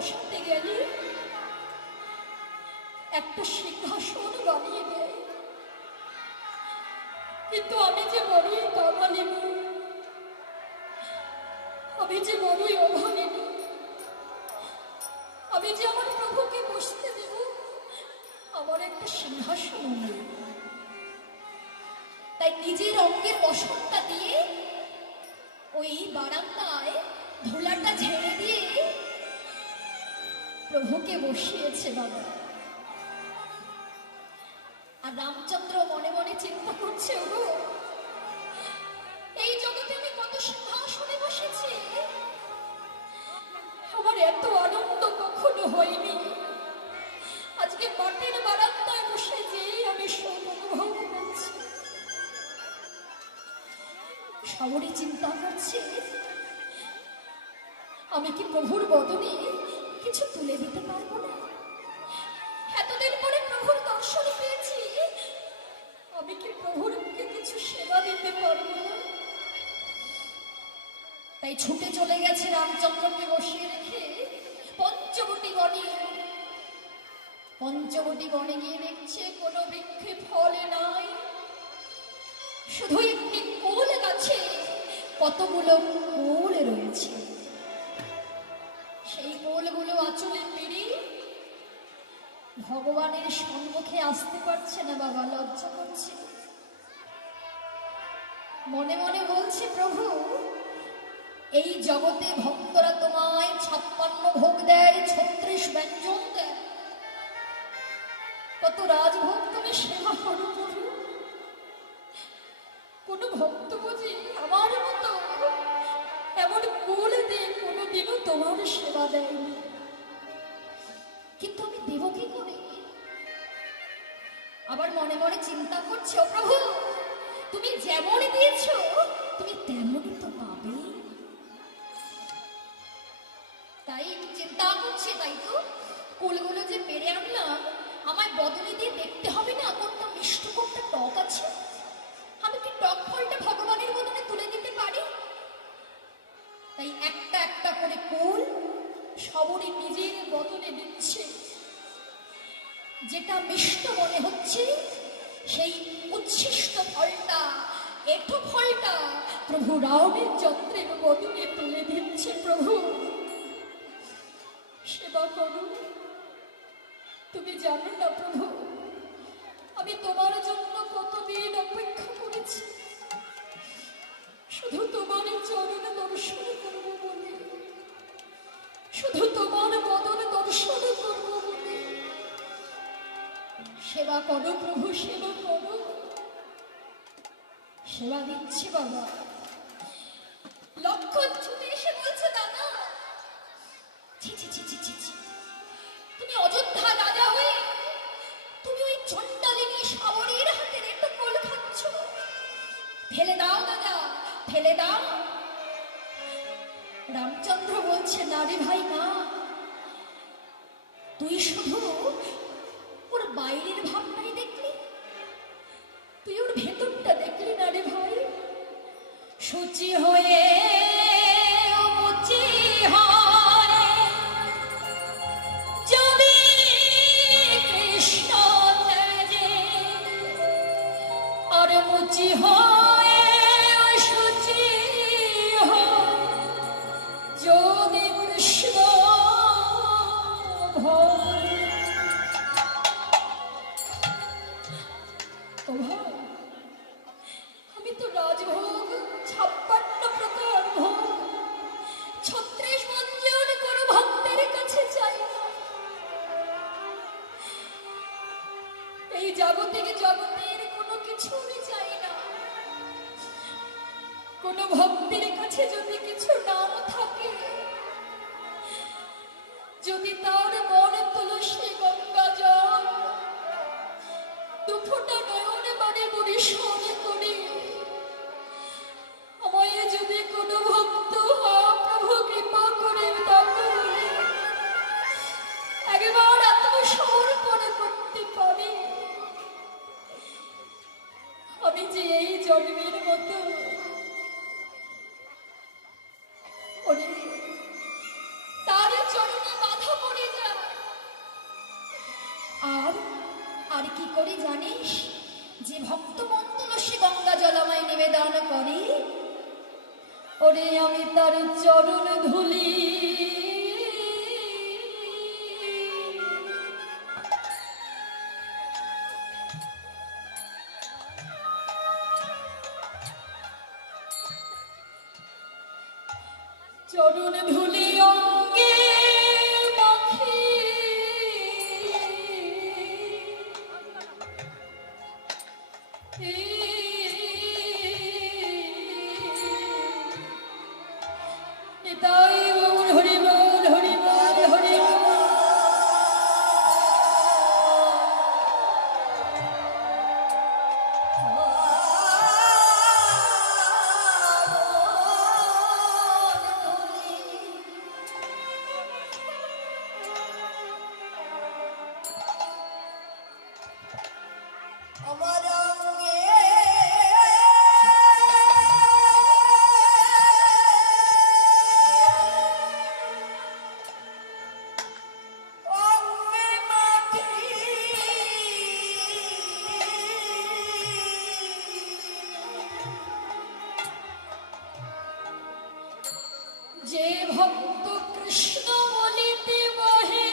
বসাতে গেলে একটা সিংহাসন বানিয়ে দেয়, কিন্তু আমি যে বড়ই কামালিনী, আমি যে বড়ই অভাগিনী, আমি যে আমার প্রভুকে বসতে দেব আমার একটা সিংহাসন নেই। তাই নিজের অঙ্গের বসনটা দিয়ে ওই বারান্দায় ধুলাটা ঝেড়ে দিয়ে প্রভুকে বসিয়েছে বাবা। আর রামচন্দ্র মনে মনে চিন্তা করছে, ওগো এই জগতে আমি কত সিংহাসনে বসেছি, আমার এত আনন্দ কখনো হয়নি। আজকে মাটির বারান্দায় বসে যে আমি সব অনুভব করছি। সবরই চিন্তা করছে, আমি কি প্রভুর বদনে কিছু তুলে দিতে পারবো না? এতদিন পরে প্রভুর দর্শন পেয়েছি, আমি কি প্রভুরকে কিছু সেবা দিতে পারবো না? তাই ছুটে চলে গেছে রামচন্দ্রকে বসিয়ে রেখে পঞ্চবটী বনে। পঞ্চবটী বনে গিয়ে দেখছে কোনো বৃক্ষে ফলে নাই, শুধু একটি কুল গাছে কতগুলো কুল রয়েছে। সেই কুলগুলো আঁচলে পেরে ভগবানের সম্মুখে আসতে পারছে না বাবা, লজ্জা করছে। মনে মনে বলছে, প্রভু এই জগতে ভক্তরা তোমায় 56 ভোগ দেয়, 36 ব্যঞ্জন দেয়, কত রাজভোগ তুমি সেবা করো প্রভু। কোন ভক্ত বুঝি আমার মতো এমন কুল দিয়ে কোনোদিনও তোমার সেবা দেয়নি, কিন্তু আমি দেব কি করে? আবার মনে মনে চিন্তা করছে, ও প্রভু তুমি যেমন দিয়েছ তুমি তেমনই তো পাবে। তাই চিন্তা করছে, তাই তো কুলগুলো যে পেরে আনলাম, আমায় বদলে দিয়ে দেখতে হবে না কোনটা মিষ্ট কোনটা টক আছে। আমি কি টক ফলটা ভগবানের বদলে তুলে দিতে পারি? তাই একটা একটা করে কুল সবরই নিজের বদলে দিচ্ছে। যেটা মিষ্ট মনে হচ্ছে সেই উচ্ছিষ্ট ফলটা, এঁঠো ফলটা প্রভু রামের যন্ত্রের বদলে তুলে দিচ্ছে। প্রভু সেবা করো। তুমি জানো না প্রভু, আমি তোমার জন্য কতদিন অপেক্ষা করেছি, শুধু তোমার চরণ দর্শন করব বলে, শুধু তোমার বদন দর্শন করব বলে। সেবা করো প্রভু, সেবা করো। সেবা দিচ্ছি বাবা। লক্ষণ ছুটে এসে বলছে, দাদা ছি ছি ছি ছি ছি ছি, তুমি অযোধ্যা রাজা হয়ে তুমি ওই চণ্ডালিনী শাবরীর হাতের একটা কোল খাচ্ছ, ফেলে দাও দাদা, ফেলে দাও। রামচন্দ্র বলছে, না রে ভাই না, তুই শুধু ওর বাইরের ভাবটাই দেখলি, তুই ওর ভেতরটা দেখলি না রে ভাই। শুচি হয়ে মুচি হয় যদি কৃষ্ণ তেজে, আর মুচি হয় শুচি হয় যদি কৃষ্ণ ভয়। আমি তো রাজভোগ 56 প্রকার ভোগ 36 ব্যঞ্জন কোন ভক্তের কাছে চাই না। এই জাগতিক জগতের কোনো কিছু আমি চাই না। কোন ভক্তের কাছে যদি কিছু নাম থাকে, যদি তার মন তুলসী গঙ্গা জল দুফোটা নয়ন মানে পরিশোধ করি, আমায় যদি কোনো ভক্ত প্রভু কৃপা করে একবার আত্মসমর্পণ করতে পারি, আমি যে এই জন্মের মতো তার চরণে বাধা কি করে জানিস? যে ভক্ত মন্তলসী গঙ্গা জল আমায় নিবেদন করে, ওরে আমি তার চরণ ধুলি চরণ ধুলি অঙ্গে মাখি, তাই গৌর হরি বল হরি বল হরি বল। আমার অঙ্গে অঙ্গে মাটি যে ভক্ত কৃষ্ণ বলিতে বহে,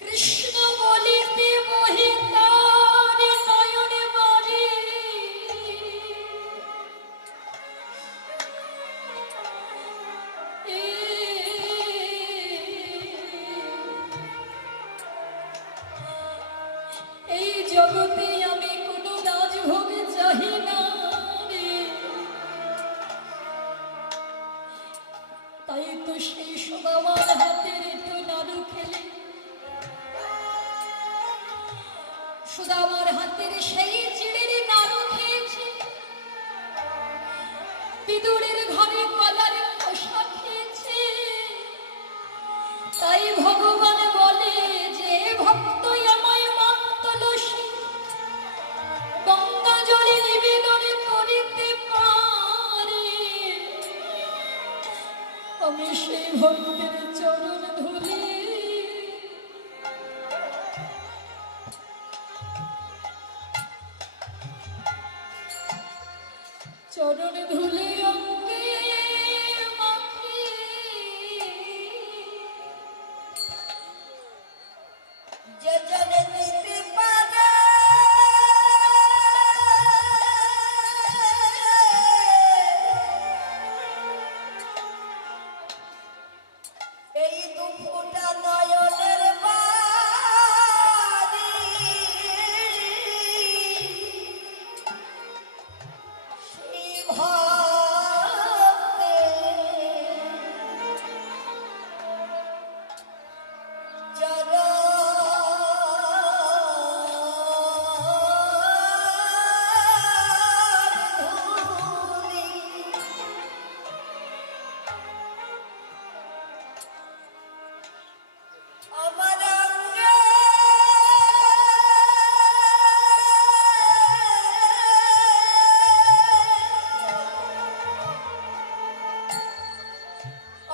কৃষ্ণ বলিতে বহে তার নয়নে বাড়ি, এই জগতে আমি কোনো রাজভোগ চাহি না রে। তাই তো সেই সুদামার হাতের একটু নাড়ু খেলে, সুদামার হাতের সেই চিড়ের নাড়ু খেয়েছে, বিদুরের ঘরে কলার খোসা খেয়েছে। তাই ভগবান বলে যে ভক্ত আমায় মন্তলসী গঙ্গা জলে নিবেদন করিতে পারে, আমি সেই ভক্তের চরণ ধুলি চরণ ধুলি অঙ্গে মাখি, যে জনে নিতে পারে এই দুফোঁটা নয়নের বাণী, সেই ভক্তের চরণ ধুলি। আমার অঙ্গে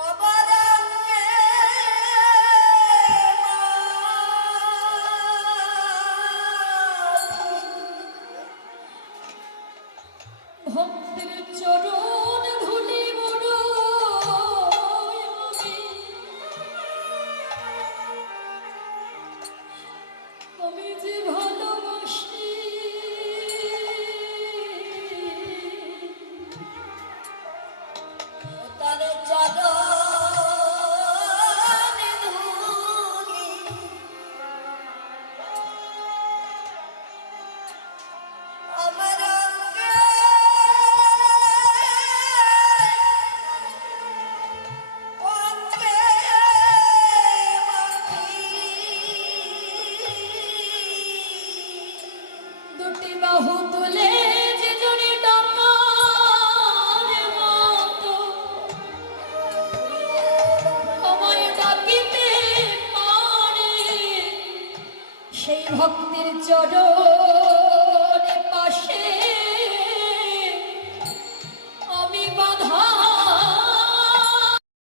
আমার অঙ্গে ভক্তের চরণ ধুলি বড় আমি যে ভালোবাসি, তার চরণ ধুলি। আমার অঙ্গে অঙ্গে মাখি, দুটি বাহু তুলে যে জড়ি ডাকার মতো আমায় ডাকিতে পারে, সেই ভক্তের চরণ পাশে আমি বাধা